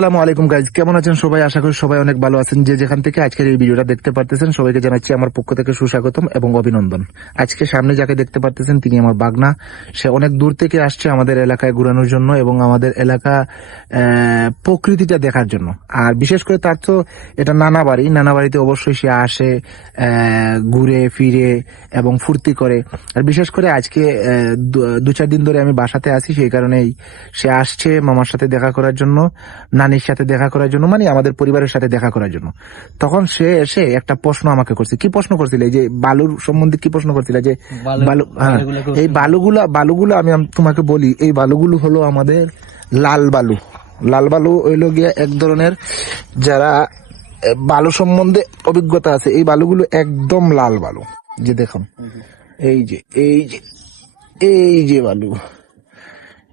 আসসালামু আলাইকুম গাইজ কেমন আছেন সবাই? আশা করি সবাই অনেক ভালো আছেন। যে যেখান থেকে আজকের এই ভিডিওটা দেখতে পারতেছেন, সবাইকে জানাচ্ছি আমার পক্ষ থেকে সুস্বাগতম এবং অভিনন্দন। আজকে সামনে যাকে দেখতে পারতেছেন, তিনি আমার বাগনা। সে অনেক দূর থেকে আসছে আমাদের এলাকায় ঘুরানোর জন্য এবং আমাদের এলাকা প্রকৃতিটা দেখার জন্য। আর বিশেষ করে তার তো এটা নানা বাড়ি। নানা বাড়িতে অবশ্যই সে আসে ঘুরে, ফিরে এবং ফুর্তি করে। আর বিশেষ করে আজকে দু চার দিন ধরে আমি বাসাতে আছি, সেই কারণেই সে আসছে মামার সাথে দেখা করার জন্য। নানির সাথে দেখা করার জন্য মানে আমাদের পরিবারের সাথে দেখা করার জন্য। তখন সে এসে একটা প্রশ্ন আমাকে করছে। কি প্রশ্ন করছিল? এই যে বালুর সম্বন্ধে কি প্রশ্ন করছিল? যে বালু- বালু হ্যাঁ, এই বালুগুলা বালুগুলো আমি তোমাকে বলি এই বালুগুলো হলো আমাদের লাল বালু। লাল বালু হইল গিয়া এক ধরনের যারা বালু সম্বন্ধে অভিজ্ঞতা আছে এই বালুগুলো একদম লাল বালু। যে দেখুন এই যে এই যে এই যে বালু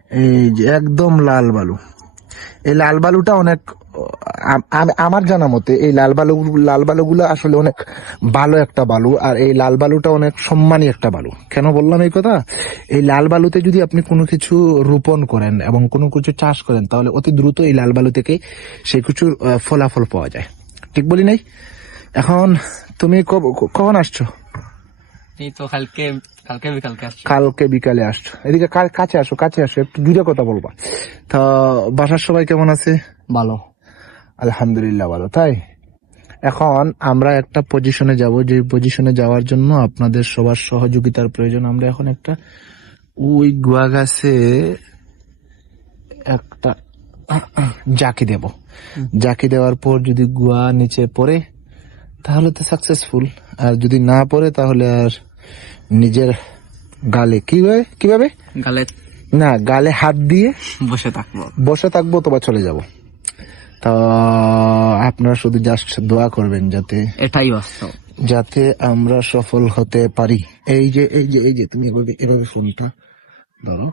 এই যে একদম লাল বালু। এই লাল বালুটা অনেক, আম- আম- আমার জানা মতে এই লাল বালু, লাল বালুগুলো আসলে অনেক ভালো একটা বালু, আর এই লাল বালুটা অনেক সম্মানী একটা বালু। কেন বললাম এই কথা? এই লাল বালুতে যদি আপনি কোনো কিছু রোপণ করেন এবং কোনো কিছু চাষ করেন, তাহলে অতি দ্রুত এই লাল বালু থেকে সেই কিছুর ফলাফল পাওয়া যায়। ঠিক বলি নাই? এখন তুমি কখন আসছো? এই তো কালকে কালকে আসছি। কালকে বিকালে আসছো। এদিকে কাছে আসো কাছে আসো একটু দূরে কথা বলবা। তা বাসার সবাই কেমন আছে? ভালো। আলহামদুলিল্লাহ ভালো তাই? এখন আমরা একটা পজিশনে যাব যে পজিশনে যাওয়ার জন্য আপনাদের সবার সহযোগিতার প্রয়োজন। আমরা এখন একটা ওই গুয়া গাছে একটা জাকি দেব। জাকি দেওয়ার পর যদি গুয়া নিচে পড়ে তাহলে তো সাকসেসফুল আর যদি না পড়ে তাহলে আর নিজের গালে কীভাবে কীভাবে? গালে না গালে হাত দিয়ে বসে থাকব। বসে থাকব তোমার চলে যাব। তো আপনারা শুধু জাস্ট দোয়া করবেন যাতে এটাই বাস্তব। যাতে আমরা সফল হতে পারি। এই যে এই যে এই যে তুমি এভাবে এভাবে ফোনটা ধরো।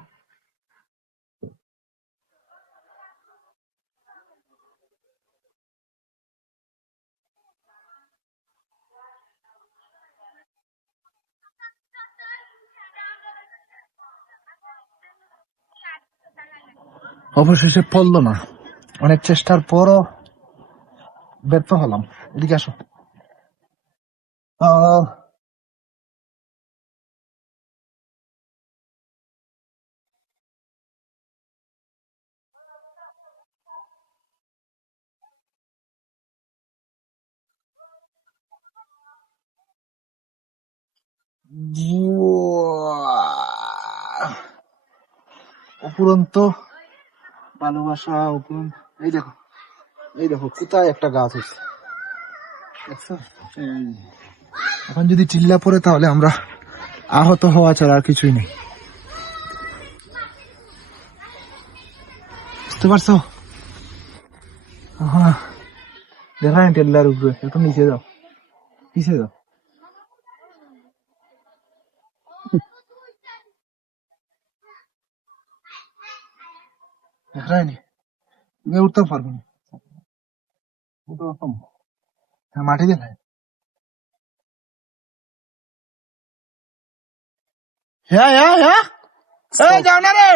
অবশেষে পড়ল না। অনেক চেষ্টার পরও ব্যর্থ হলাম। এদিকে আসো। উপরন্ত ভালোবাসা উপরন্ত এই দেখো এই দেখো, কোথায় একটা গাছ হচ্ছে এখন যদি চিল্লা পড়ে, তাহলে আমরা আহত হওয়া ছাড়া আর কিছুই নেই। বুঝতে পারছ? হ্যাঁ দেখা টেল্লার উপরে, একটু নিচে যাও। নিচে যাও। দেখা যায়নি তুমি উঠতে পারব না উঠতে পারতাম হ্যাঁ মাটি দেখায় হ্যাঁ হ্যাঁ হ্যাঁ এই যাও না রে